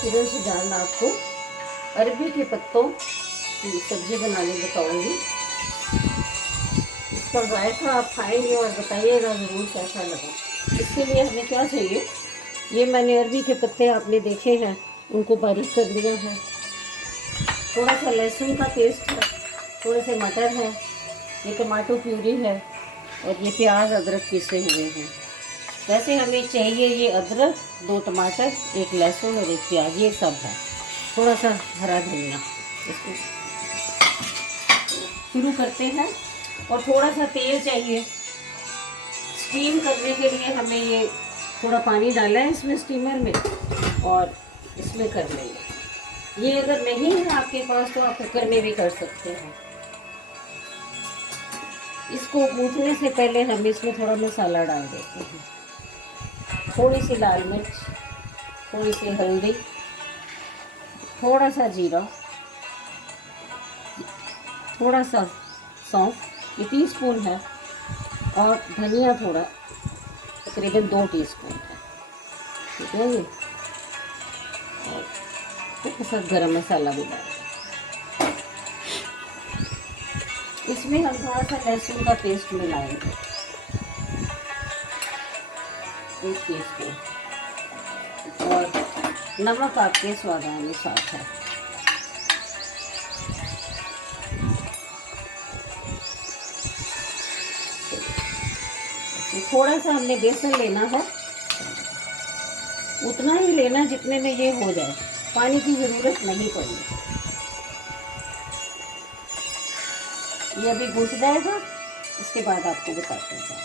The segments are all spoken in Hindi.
किधर से डालना आपको अरबी के पत्तों की सब्जी बनाने बताऊंगी। इसका जायका आप खाएंगे और बताइएगा ज़रूर कैसा लगा। इसके लिए हमें क्या चाहिए, ये मैंने अरबी के पत्ते आपने देखे हैं, उनको बारीक कर लिया है। थोड़ा सा लहसुन का पेस्ट है, थोड़े से मटर है, ये टमाटो प्यूरी है और ये प्याज अदरक पीसे हुए हैं। वैसे हमें चाहिए ये अदरक, 2 टमाटर, 1 लहसुन और 1 प्याज, ये सब है। थोड़ा सा हरा धनिया। इसको शुरू करते हैं। और थोड़ा सा तेल चाहिए। स्टीम करने के लिए हमें ये थोड़ा पानी डाला है इसमें स्टीमर में और इसमें कर लेंगे। ये अगर नहीं है आपके पास तो आप कुकर में भी कर सकते हैं। इसको गूंथने से पहले हम इसमें थोड़ा मसाला डाल देते हैं। थोड़ी सी लाल मिर्च, थोड़ी सी हल्दी, थोड़ा सा जीरा, थोड़ा सा सौंफ, ये टीस्पून है, और धनिया थोड़ा, तकरीबन 2 टीस्पून है, ठीक है जी। और थोड़ा सा गरम मसाला भी डालें। इसमें हम थोड़ा सा लहसुन का पेस्ट मिलाएंगे, 1 टीस्पून, और नमक आपके स्वादानुसार है। थोड़ा सा हमने बेसन लेना है, उतना ही लेना जितने में ये हो जाए, पानी की ज़रूरत नहीं पड़ेगी। ये अभी घुस जाएगा, इसके बाद आपको बताते हैं।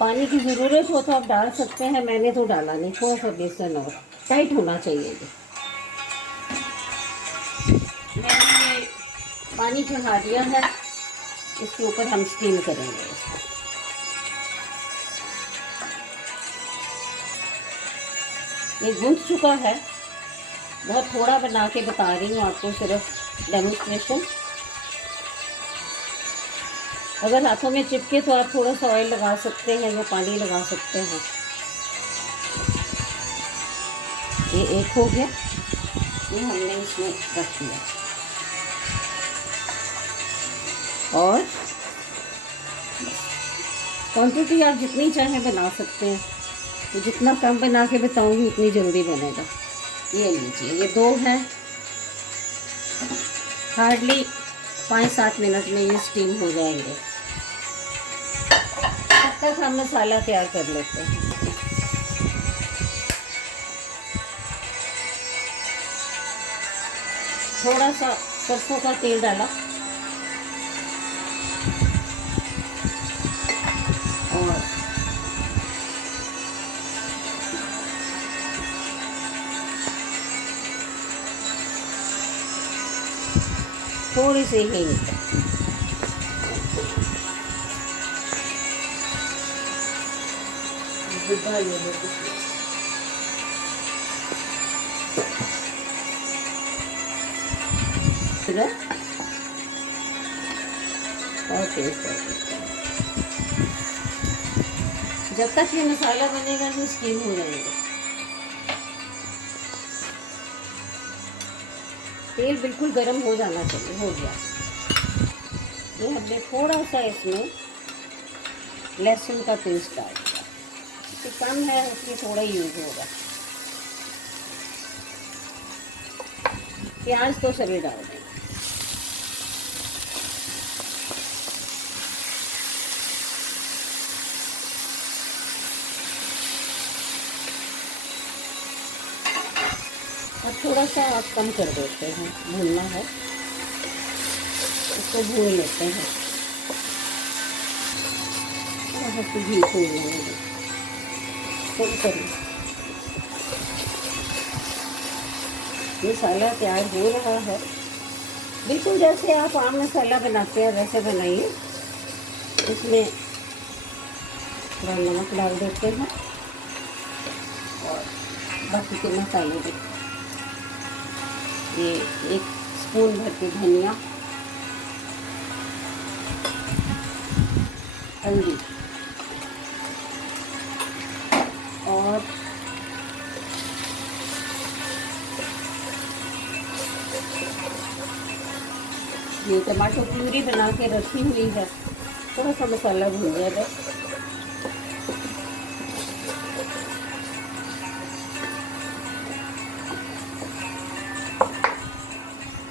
पानी की ज़रूरत हो तो आप डाल सकते हैं, मैंने तो डाला नहीं। थोड़ा सा बेसन और टाइट होना चाहिए ये। मैंने पानी चढ़ा दिया है, इसके ऊपर हम स्टीम करेंगे इसको। ये गूंथ चुका है, बहुत थोड़ा बना के बता रही हूँ आपको, सिर्फ डेमोन्स्ट्रेशन। अगर हाथों में चिपके तो आप थोड़ा सा ऑयल लगा सकते हैं या पानी लगा सकते हैं। ये एक हो गया, ये हमने इसमें रख दिया। और क्वांटिटी आप जितनी चाहें बना सकते हैं, तो जितना कम बना के बताऊंगी उतनी जल्दी बनेगा। ये लीजिए, ये 2 है, हार्डली 5-7 मिनट में ये स्टीम हो जाएंगे। तब तक हम मसाला तैयार कर लेते हैं। थोड़ा सा सरसों का तेल डाला और थोड़ी सी हींग, और टेस्ट। जब तक ये मसाला बनेगा तो स्टीम हो जाएगा। तेल बिल्कुल गर्म हो जाना चाहिए। हो गया। ये हमने थोड़ा सा इसमें लहसुन का पेस्ट डाल दिया, इससे कम है इसलिए थोड़ा ही यूज होगा। प्याज तो सभी डाल देंगे। और थोड़ा सा आप कम कर देते हैं, भूनना है, इसको भून लेते हैं। थोड़ा सा घी छोड़ लेंगे, मसाला तैयार हो रहा है। बिल्कुल जैसे आप आम मसाला बनाते हैं वैसे बनाइए। इसमें थोड़ा नमक डाल देते हैं और बाकी के मसाले भी। ये 1 स्पून भर के धनिया, हल्दी, ये टमाटो प्यूरी बना के रखी हुई है। थोड़ा सा मसाला भून जाएगा।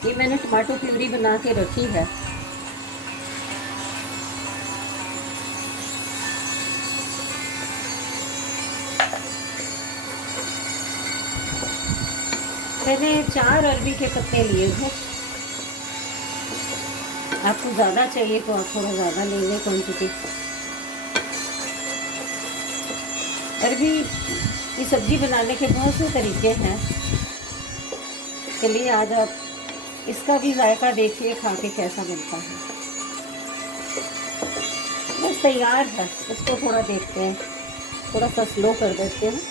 ये मैंने टमाटो प्यूरी बना के रखी है। मैंने 4 अरबी के पत्ते लिए थे। आपको ज़्यादा चाहिए तो आप थोड़ा ज़्यादा लेंगे क्वांटिटी। अरबी की सब्ज़ी बनाने के बहुत से तरीके हैं। चलिए आज आप इसका भी जायका देखिए, खा के कैसा बनता है। बस तैयार है, इसको थोड़ा देखते हैं, थोड़ा सा स्लो कर देते हैं।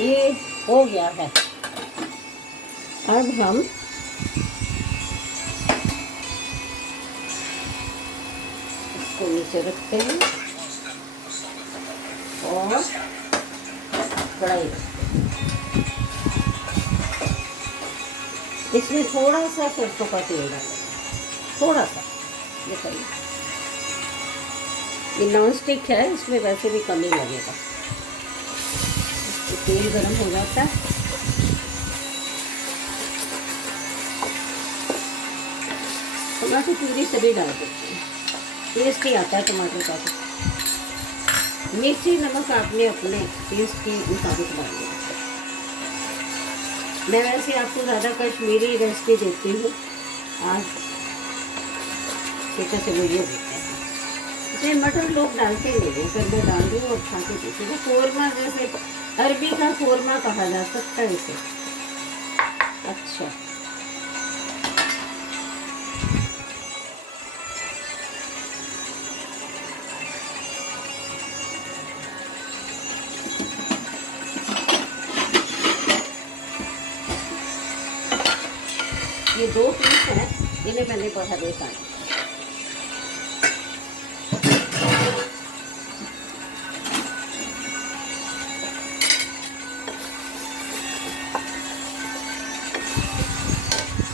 ये हो गया है। अब हम इसको नीचे रखते हैं और कढ़ाई, इसमें थोड़ा सा सरसों का तेल डालें, थोड़ा सा। देखिए ये नॉन स्टिक है, इसमें वैसे भी कम ही लगेगा। तेल गरम हो जाता है, टमाटर प्यूरी सभी डाल देते हैं, टेस्ट ही आता है टमाटर का। तो मिर्ची नमक आपने अपने टेस्ट के मुताबिक डालना है। मैं वैसे आपको ज़्यादा कश्मीरी रेसिपी देती हूँ, आज सोचा चलो ये देते हैं। इसमें मटर लोग डालते नहीं हैं, पर मैं डाल दूँ और खा के देखिए। कोरमा, जैसे अरबी का कोरमा कहा जा सकता है इसे। अच्छा, ये 2 पीस हैं, इन्हें मैंने बाहर निकाला।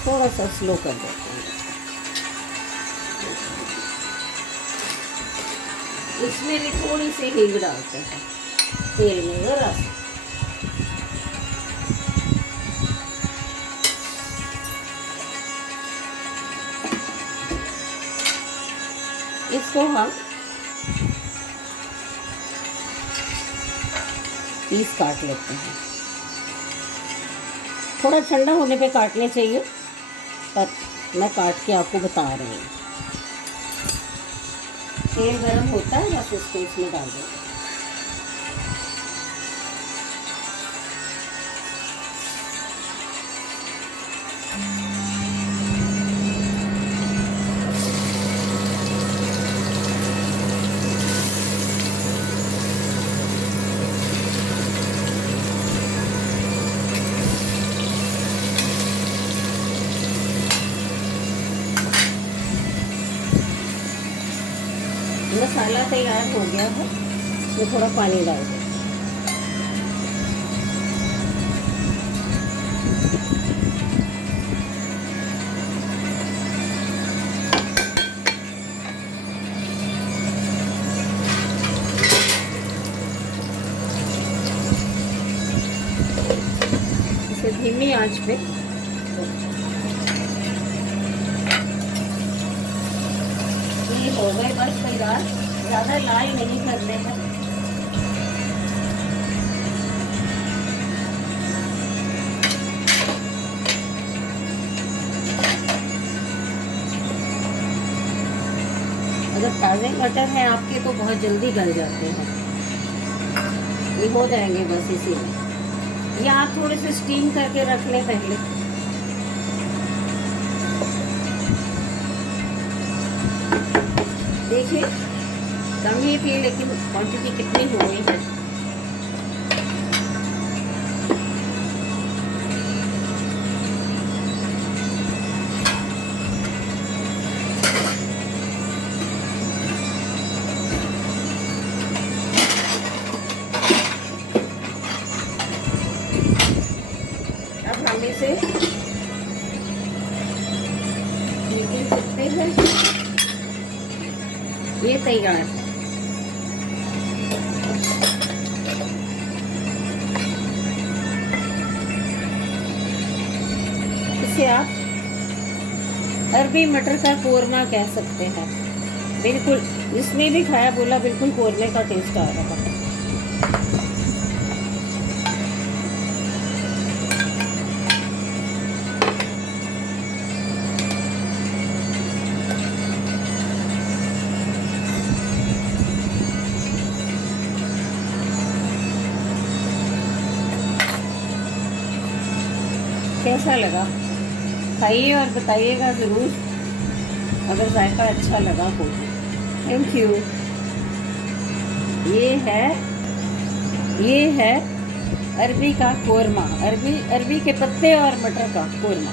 थोड़ा सा स्लो कर देते हैं। इसमें भी थोड़ी सी हींग डालते हैं तेल में, जरा सा। इसको हम पीस काट लेते हैं। थोड़ा ठंडा होने पे काटने चाहिए, पर मैं काट के आपको बता रही हूँ। तेल गरम होता है, बस उसको इसमें डाल देंगे। मसाला तैयार हो गया है, इसमें थोड़ा पानी डाल दें। इसे धीमी आंच पे हो गए, बस तैयार। ज़्यादा लाल नहीं करने हैं। अगर ताज़े मटर हैं आपके तो बहुत जल्दी गल जाते हैं, ये हो जाएंगे बस इसी में। या आप थोड़े से स्टीम करके रख लें पहले। देखिए कम ही थी, लेकिन क्वांटिटी कितनी हो गई है। के पत्ते हैं, ये तैयार है। इसे आप अरबी मटर का कोरमा कह सकते हैं। बिल्कुल, जिसने भी खाया बोला बिल्कुल कोरमे का टेस्ट आ रहा है। कैसा लगा खाइए और बताइएगा ज़रूर अगर जायका अच्छा लगा हो। Thank you. ये है अरबी का कोरमा, अरबी के पत्ते और मटर का कोरमा।